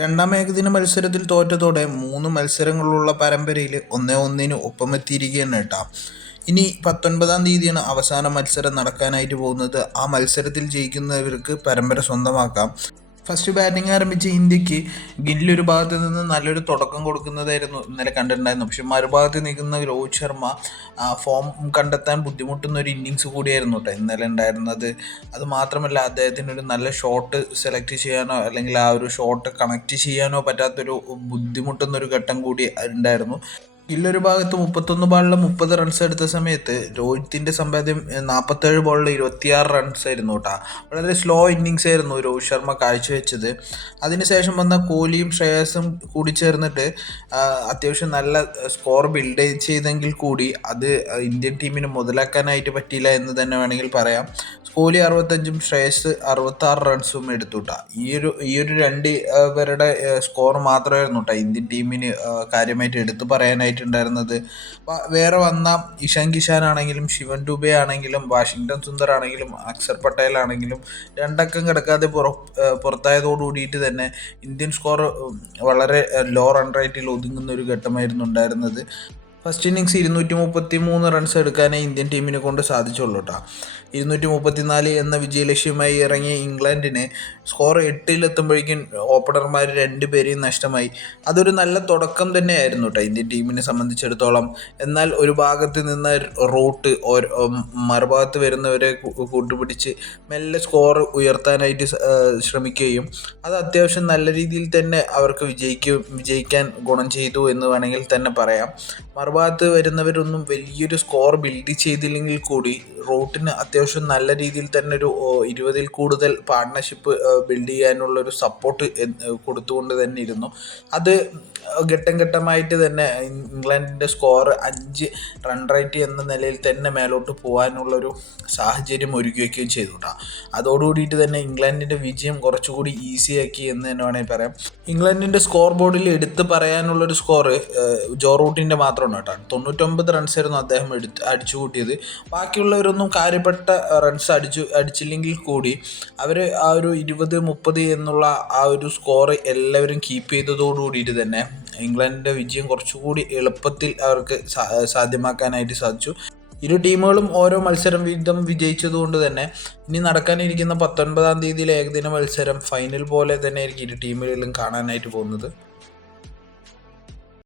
രണ്ടാം ഏകദിന മത്സരത്തിൽ തോറ്റതോടെ 3 മത്സരങ്ങളുള്ള പരമ്പരയിൽ 1-1 ഒപ്പമെത്തിയിരിക്കുകയാണ് കേട്ടോ. ഇനി 19-ാം തീയതിയാണ് അവസാന മത്സരം നടക്കാനായിട്ട് പോകുന്നത്. ആ മത്സരത്തിൽ ജയിക്കുന്നവർക്ക് പരമ്പര സ്വന്തമാക്കാം. ഫസ്റ്റ് ബാറ്റിംഗ് ആരംഭിച്ച ഇന്ത്യക്ക് ഗില്ല് ഒരു ഭാഗത്ത് നിന്ന് നല്ലൊരു തുടക്കം കൊടുക്കുന്നതായിരുന്നു ഇന്നലെ കണ്ടിട്ടുണ്ടായിരുന്നു. പക്ഷെ മറുഭാഗത്ത് നിൽക്കുന്ന രോഹിത് ശർമ്മ ഫോം കണ്ടെത്താൻ ബുദ്ധിമുട്ടുന്ന ഒരു ഇന്നിങ്സ് കൂടിയായിരുന്നു കേട്ടോ ഇന്നലെ ഉണ്ടായിരുന്നത്. അത് മാത്രമല്ല, അദ്ദേഹത്തിന് ഒരു നല്ല ഷോട്ട് സെലക്ട് ചെയ്യാനോ അല്ലെങ്കിൽ ആ ഒരു ഷോട്ട് കണക്ട് ചെയ്യാനോ പറ്റാത്തൊരു ബുദ്ധിമുട്ടുന്നൊരു ഘട്ടം കൂടി ഉണ്ടായിരുന്നു. ഗില്ലൊരു ഭാഗത്ത് 31 ബോളിൽ 30 റൺസ് എടുത്ത സമയത്ത് രോഹിത്തിൻ്റെ സമ്പാദ്യം 47 ബോളിൽ 26 റൺസ് ആയിരുന്നു കേട്ടോ. വളരെ സ്ലോ ഇന്നിങ്സ് ആയിരുന്നു രോഹിത് ശർമ്മ കാഴ്ചവെച്ചത്. അതിനുശേഷം വന്ന കോഹ്ലിയും ശ്രേയസും കൂടി ചേർന്നിട്ട് അത്യാവശ്യം നല്ല സ്കോർ ബിൽഡ് ചെയ്തെങ്കിൽ കൂടി അത് ഇന്ത്യൻ ടീമിന് മുതലാക്കാനായിട്ട് പറ്റിയില്ല എന്ന് തന്നെ വേണമെങ്കിൽ പറയാം. കോഹ്ലി 65ഉം ശ്രേയസ് 66 റൺസും എടുത്തു കേട്ടോ. ഈ ഒരു രണ്ട് പേരുടെ സ്കോർ മാത്രമായിരുന്നു കേട്ടോ ഇന്ത്യൻ ടീമിന് കാര്യമായിട്ട് എടുത്തു പറയാനായിട്ടുണ്ടായിരുന്നത്. വേറെ വന്ന ഇഷാൻ കിഷാൻ ആണെങ്കിലും ശിവൻ ദുബെ ആണെങ്കിലും വാഷിങ്ടൺ സുന്ദർ ആണെങ്കിലും അക്ഷർ പട്ടേൽ ആണെങ്കിലും രണ്ടക്കം കിടക്കാതെ പുറത്തായതോടു കൂടിയിട്ട് തന്നെ ഇന്ത്യൻ സ്കോർ വളരെ ലോ റൺ റേറ്റിൽ ഒതുങ്ങുന്ന ഒരു ഘട്ടമായിരുന്നു ഉണ്ടായിരുന്നത്. ഫസ്റ്റ് ഇന്നിങ്സ് 233 റൺസ് എടുക്കാനേ ഇന്ത്യൻ ടീമിനെ കൊണ്ട് സാധിച്ചുള്ളൂ കേട്ടോ. 234 എന്ന വിജയലക്ഷ്യമായി ഇറങ്ങിയ ഇംഗ്ലണ്ടിന് സ്കോർ 8-ലെത്തുമ്പോഴേക്കും ഓപ്പണർമാർ 2 പേരെയും നഷ്ടമായി. അതൊരു നല്ല തുടക്കം തന്നെയായിരുന്നു കേട്ടോ ഇന്ത്യൻ ടീമിനെ സംബന്ധിച്ചിടത്തോളം. എന്നാൽ ഒരു ഭാഗത്ത് നിന്ന് റൂട്ട് മറുഭാഗത്ത് വരുന്നവരെ കൂട്ടുപിടിച്ച് മെല്ലെ സ്കോർ ഉയർത്താനായിട്ട് ശ്രമിക്കുകയും അത് അത്യാവശ്യം നല്ല രീതിയിൽ തന്നെ അവർക്ക് വിജയിക്കാൻ ഗുണം ചെയ്തു എന്ന് വേണമെങ്കിൽ തന്നെ പറയാം. മറുഭാഗത്ത് വരുന്നവരൊന്നും വലിയൊരു സ്കോർ ബിൽഡ് ചെയ്തില്ലെങ്കിൽ കൂടി റൂട്ടിന് അത്യാവശ്യം നല്ല രീതിയിൽ തന്നെ ഒരു 20-ൽ കൂടുതൽ പാർട്ട്ണർഷിപ്പ് ബിൽഡ് ചെയ്യാനുള്ളൊരു സപ്പോർട്ട് കൊടുത്തുകൊണ്ട് തന്നെ ഇരുന്നു. അത് ഘട്ടം ഘട്ടമായിട്ട് തന്നെ ഇംഗ്ലണ്ടിൻ്റെ സ്കോർ 5 റൺ റേറ്റ് എന്ന നിലയിൽ തന്നെ മേലോട്ട് പോകാനുള്ളൊരു സാഹചര്യം ഒരുക്കി വയ്ക്കുകയും ചെയ്തു കേട്ടോ. അതോടുകൂടിയിട്ട് തന്നെ ഇംഗ്ലണ്ടിൻ്റെ വിജയം കുറച്ചുകൂടി ഈസിയാക്കി എന്ന് തന്നെ വേണമെങ്കിൽ പറയാം. ഇംഗ്ലണ്ടിൻ്റെ സ്കോർ ബോർഡിൽ എടുത്ത് പറയാനുള്ളൊരു സ്കോർ ജോ റൂട്ടിൻ്റെ മാത്രമാണ് കേട്ടോ. 99 റൺസായിരുന്നു അദ്ദേഹം അടിച്ചു കൂട്ടിയത്. ബാക്കിയുള്ളവരൊന്നും കാര്യപ്പെട്ട റൺസ് അടിച്ചില്ലെങ്കിൽ കൂടി അവർ ആ ഒരു 20-30 എന്നുള്ള ആ ഒരു സ്കോർ എല്ലാവരും കീപ്പ് ചെയ്തതോടുകൂടിയിട്ട് തന്നെ ഇംഗ്ലണ്ടിൻ്റെ വിജയം കുറച്ചുകൂടി എളുപ്പത്തിൽ അവർക്ക് സാധ്യമാക്കാനായിട്ട് സാധിച്ചു. ഇരു ടീമുകളും ഓരോ മത്സരം വീതം വിജയിച്ചതുകൊണ്ട് തന്നെ ഇനി നടക്കാനിരിക്കുന്ന 19-ാം തീയതിയിലെ ഏകദിന മത്സരം ഫൈനൽ പോലെ തന്നെ ആയിരിക്കും ഇരു ടീമുകളിലും കാണാനായിട്ട് പോകുന്നത്.